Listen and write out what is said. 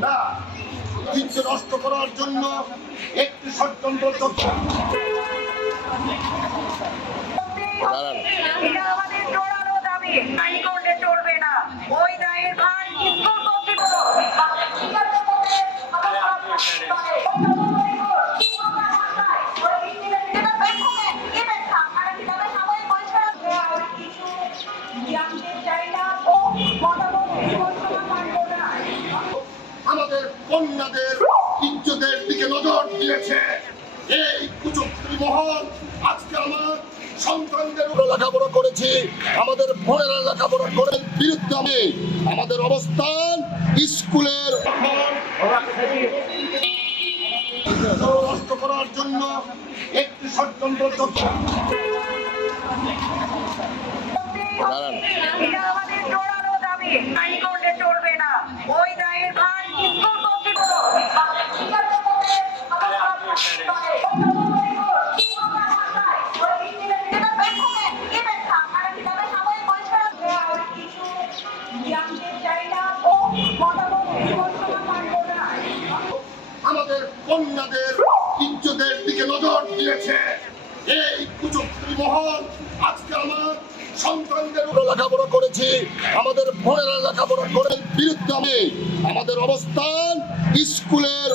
না ইচ্ছে নষ্ট করার জন্য একটি ষড়যন্ত্র আমাদের কন্যাদের ইজ্জতের দিকে নজর দিয়েছে। এই কুচক্রী মহল আজকে আমার সন্তানদের লেখাপড়া করেছি। আমাদের বোনেরা লেখাপড়া করেন। বিরুদ্ধে আমি আমাদের অবস্থান স্কুলের করার জন্য একটি ষড়যন্ত্র আমাদের কন্যাদের, ইজ্জতের দিকে নজর দিয়েছে। এই কুচক্রী মহল, আজকে আমার লেখাপড়া করেছি, আমাদের লেখাপড়া করেন বিরুদ্ধে আমি আমাদের অবস্থান স্কুলের